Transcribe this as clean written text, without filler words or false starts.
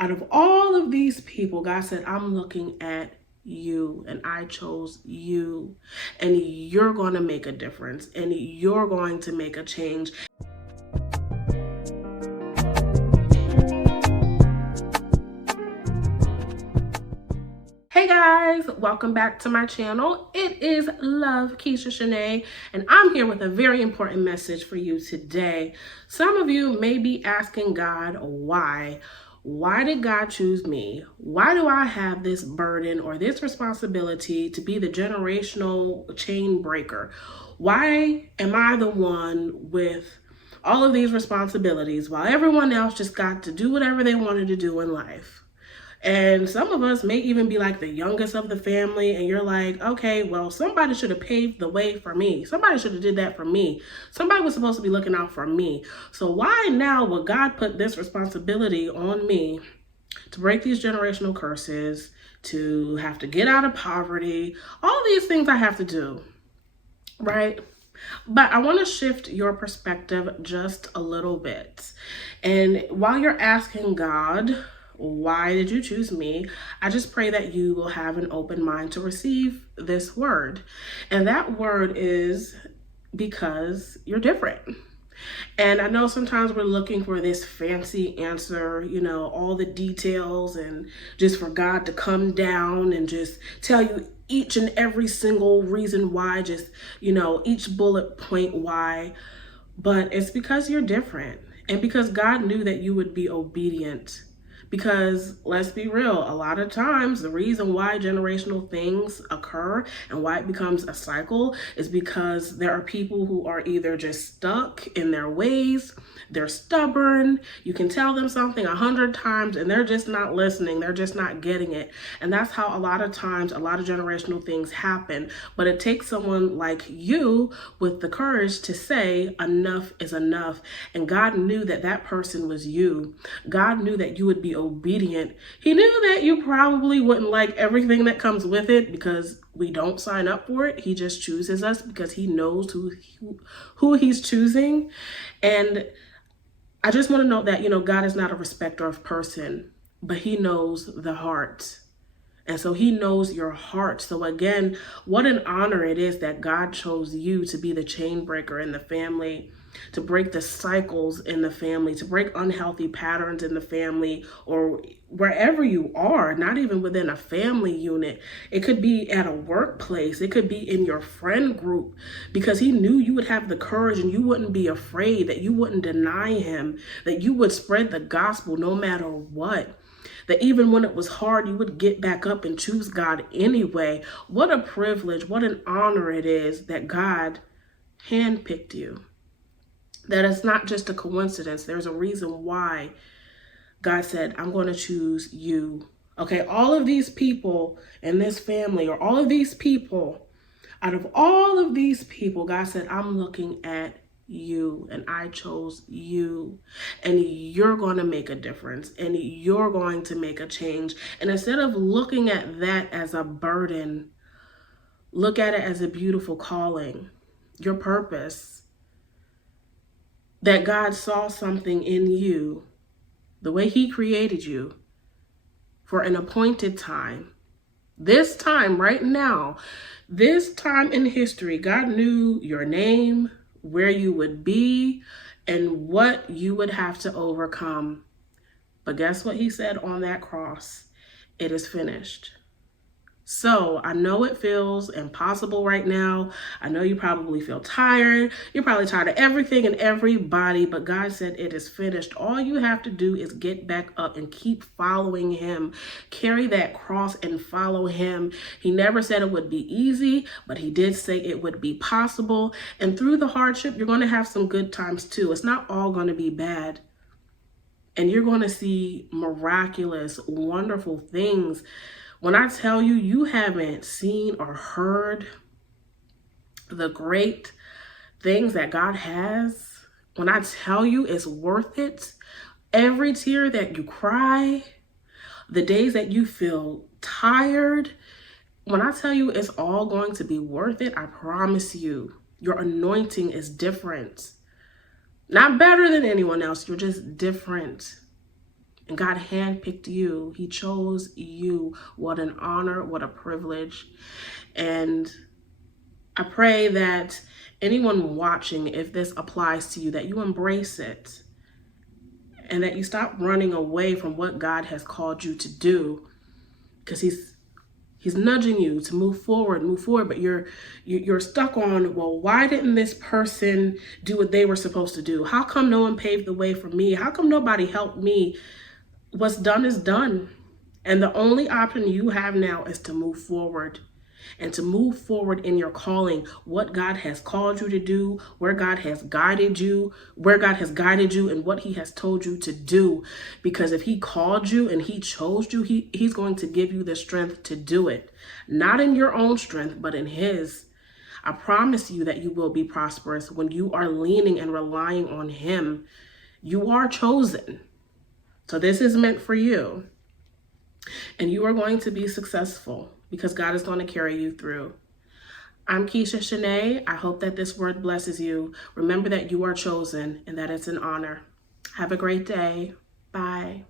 Out of all of these people, God said, I'm looking at you and I chose you, and you're going to make a difference and you're going to make a change. Hey guys, welcome back to my channel. It is Love Keisha Shanae, and I'm here with a very important message for you today. Some of you may be asking God, why? Why did God choose me? Why do I have this burden or this responsibility to be the generational chain breaker? Why am I the one with all of these responsibilities while everyone else just got to do whatever they wanted to do in life? And some of us may even be like the youngest of the family, and you're like, okay, well, somebody should have paved the way for me. Somebody should have did that for me. Somebody was supposed to be looking out for me. So why now would God put this responsibility on me to break these generational curses, to have to get out of poverty, all these things I have to do, right? But I want to shift your perspective just a little bit. And while you're asking God, why did you choose me? I just pray that you will have an open mind to receive this word. And that word is because you're different. And I know sometimes we're looking for this fancy answer, all the details, and just for God to come down and just tell you each and every single reason why, just, each bullet point why. But it's because you're different, and because God knew that you would be obedient. Because let's be real, a lot of times the reason why generational things occur and why it becomes a cycle is because there are people who are either just stuck in their ways, they're stubborn, you can tell them something 100 times and they're just not listening, they're just not getting it. And that's how a lot of times a lot of generational things happen. But it takes someone like you with the courage to say enough is enough. And God knew that that person was you. God knew that you would be obedient. He knew that you probably wouldn't like everything that comes with it, because we don't sign up for it. He just chooses us because he knows who he's choosing. And I just want to note that, God is not a respecter of person, but he knows the heart. And so he knows your heart. So again, what an honor it is that God chose you to be the chain breaker in the family, to break the cycles in the family, to break unhealthy patterns in the family, or wherever you are, not even within a family unit. It could be at a workplace. It could be in your friend group, because he knew you would have the courage and you wouldn't be afraid, that you wouldn't deny him, that you would spread the gospel no matter what. That even when it was hard, you would get back up and choose God anyway. What a privilege, what an honor it is that God handpicked you. That it's not just a coincidence. There's a reason why God said, I'm going to choose you. Okay, all of these people in this family, or all of these people, out of all of these people, God said, I'm looking at you and I chose you, and you're going to make a difference and you're going to make a change. And instead of looking at that as a burden, look at it as a beautiful calling, your purpose, that God saw something in you, the way he created you for an appointed time. This time right now, this time in history, God knew your name, where you would be, and what you would have to overcome. But guess what he said on that cross? It is finished. So I know it feels impossible right now. I know you probably feel tired. You're probably tired of everything and everybody, but God said it is finished. All you have to do is get back up and keep following him. Carry that cross and follow him. He never said it would be easy, but he did say it would be possible. And through the hardship, you're going to have some good times too. It's not all going to be bad. And you're going to see miraculous, wonderful things. When I tell you, you haven't seen or heard the great things that God has, when I tell you it's worth it, every tear that you cry, the days that you feel tired, when I tell you it's all going to be worth it, I promise you, your anointing is different. Not better than anyone else, you're just different. And God handpicked you. He chose you. What an honor, what a privilege. And I pray that anyone watching, if this applies to you, that you embrace it and that you stop running away from what God has called you to do, because He's nudging you to move forward, but you're stuck on, well, why didn't this person do what they were supposed to do? How come no one paved the way for me? How come nobody helped me? What's done is done. And the only option you have now is to move forward, and to move forward in your calling, what God has called you to do, where God has guided you, and what He has told you to do. Because if He called you and He chose you, He's going to give you the strength to do it. Not in your own strength, but in His. I promise you that you will be prosperous when you are leaning and relying on Him. You are chosen. So this is meant for you. And you are going to be successful because God is going to carry you through. I'm Keisha Shanae. I hope that this word blesses you. Remember that you are chosen and that it's an honor. Have a great day. Bye.